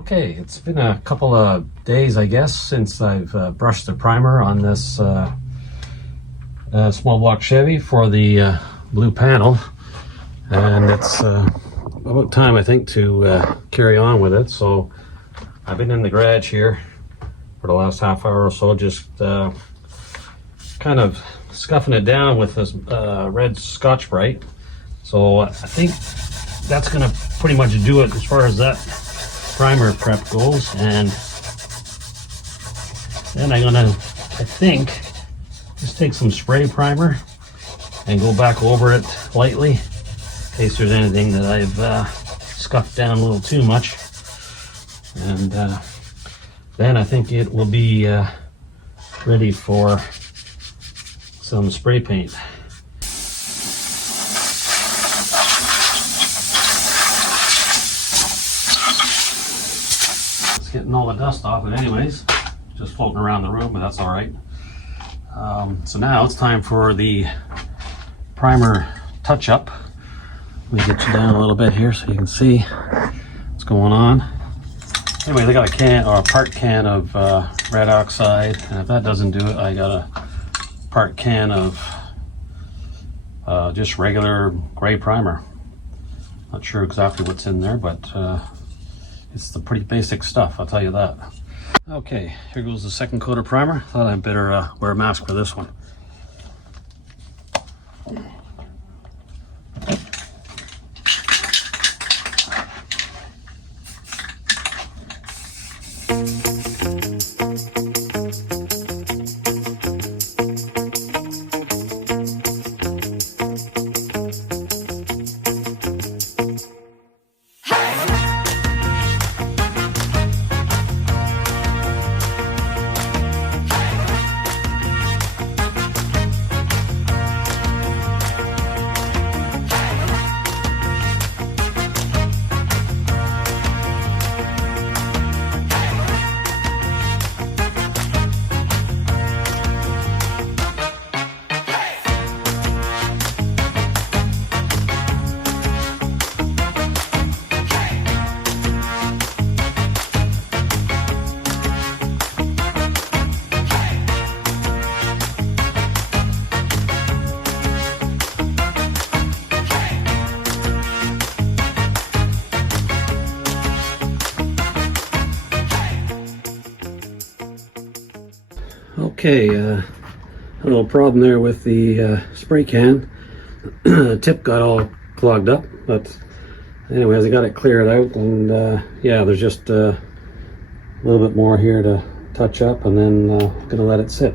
Okay, it's been a couple of days, I guess, since I've brushed the primer on this small block Chevy for the blue panel, and it's about time, I think, to carry on with it. So I've been in the garage here for the last half hour or so, just kind of scuffing it down with this red Scotch-Brite. So I think that's gonna pretty much do it as far as that primer prep goes, and then I'm gonna, I think, just take some spray primer and go back over it lightly in case there's anything that I've scuffed down a little too much, and then I think it will be ready for some spray paint. Getting all the dust off it anyways, just floating around the room, but that's all right. So now it's time for the primer touch-up. Let me get you down a little bit here so you can see what's going on. Anyways, I got a can, or a part can of red oxide, and if that doesn't do it, I got a part can of just regular gray primer. Not sure exactly what's in there, but it's the pretty basic stuff, I'll tell you that. Okay, here goes the second coat of primer. Thought I'd better wear a mask for this one. Okay, a little problem there with the spray can. The tip got all clogged up, but anyways, I got it cleared out, and yeah, there's just a little bit more here to touch up, and then gonna let it sit.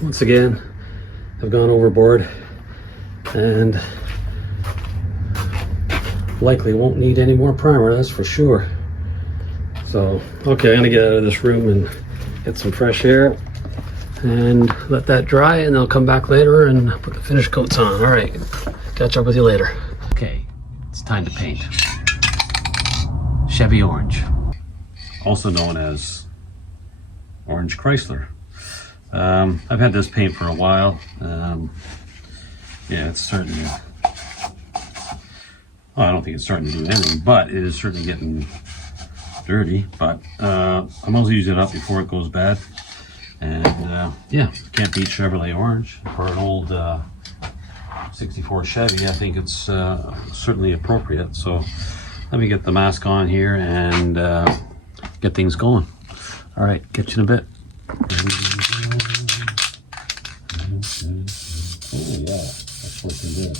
Once again, I've gone overboard and likely won't need any more primer, that's for sure. So, okay, I'm gonna get out of this room and get some fresh air and let that dry, and I'll come back later and put the finish coats on. All right, catch up with you later. Okay, it's time to paint. Chevy Orange, also known as Orange Chrysler. I've had this paint for a while. Yeah, it's starting to, well, I don't think it's starting to do anything, but it is certainly getting dirty. But I'm also using it up before it goes bad. And yeah, can't beat Chevrolet Orange. For an old 64 Chevy, I think it's certainly appropriate. So let me get the mask on here and get things going. All right, get you in a bit. Oh yeah, that's looking good.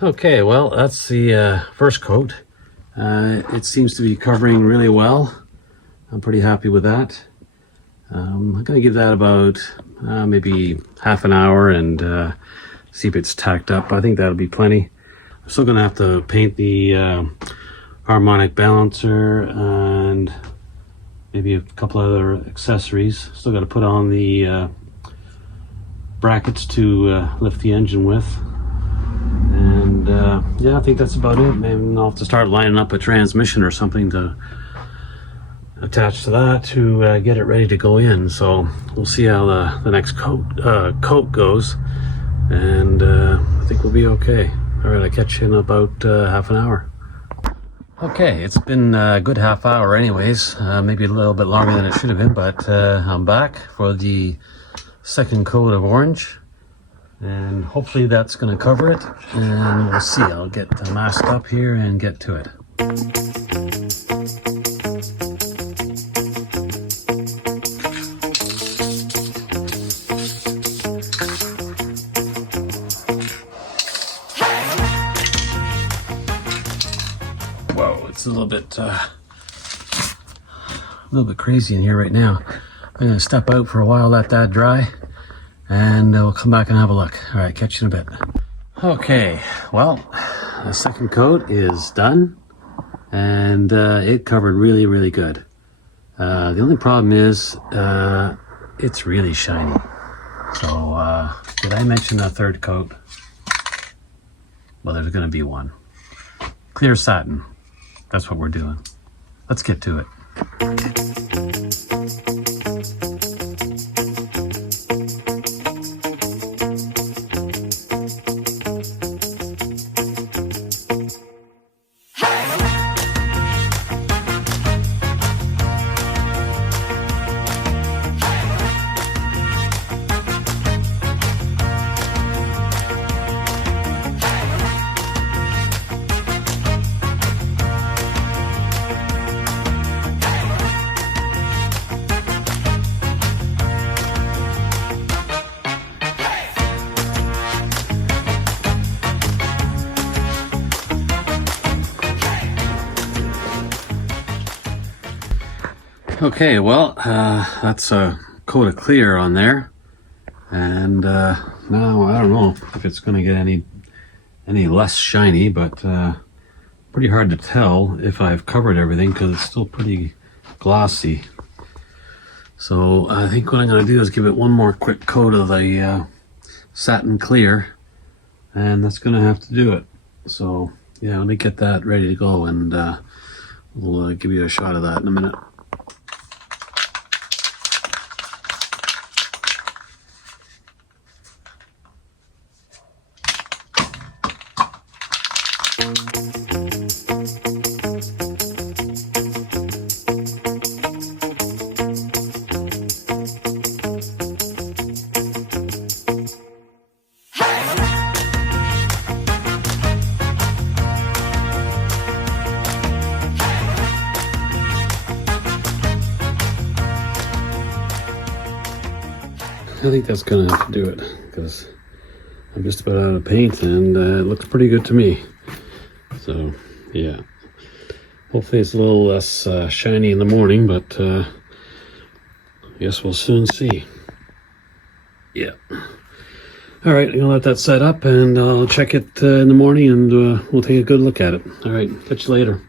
Okay, well, that's the first coat. It seems to be covering really well. I'm pretty happy with that. I'm gonna give that about maybe half an hour and see if it's tacked up. I think that'll be plenty. I'm still gonna have to paint the harmonic balancer and maybe a couple other accessories. Still got to put on the brackets to lift the engine with. And yeah, I think that's about it. Maybe I'll have to start lining up a transmission or something to attach to that to get it ready to go in. So we'll see how the next coat goes, and I think we'll be okay. All right, I'll catch you in about half an hour. Okay, it's been a good half hour anyways, maybe a little bit longer than it should have been, but I'm back for the second coat of orange, and hopefully that's going to cover it, and we'll see. I'll get masked up here and get to it. Whoa, it's a little bit crazy in here right now. I'm going to step out for a while, let that dry, and we'll come back and have a look. All right, catch you in a bit. Okay, well, the second coat is done, and it covered really, really good. The only problem is it's really shiny. So did I mention the third coat? Well, there's going to be one. Clear satin. That's what we're doing. Let's get to it. Okay, well, that's a coat of clear on there, and now I don't know if it's going to get any less shiny, but pretty hard to tell if I've covered everything because it's still pretty glossy. So I think what I'm going to do is give it one more quick coat of the satin clear, and that's going to have to do it. So yeah, let me get that ready to go, and we'll give you a shot of that in a minute. I think that's gonna have to do it because I'm just about out of paint, and it looks pretty good to me. So yeah, hopefully it's a little less shiny in the morning, but I guess we'll soon see. Yeah. All right, I'm gonna let that set up, and I'll check it in the morning, and we'll take a good look at it. All right, catch you later.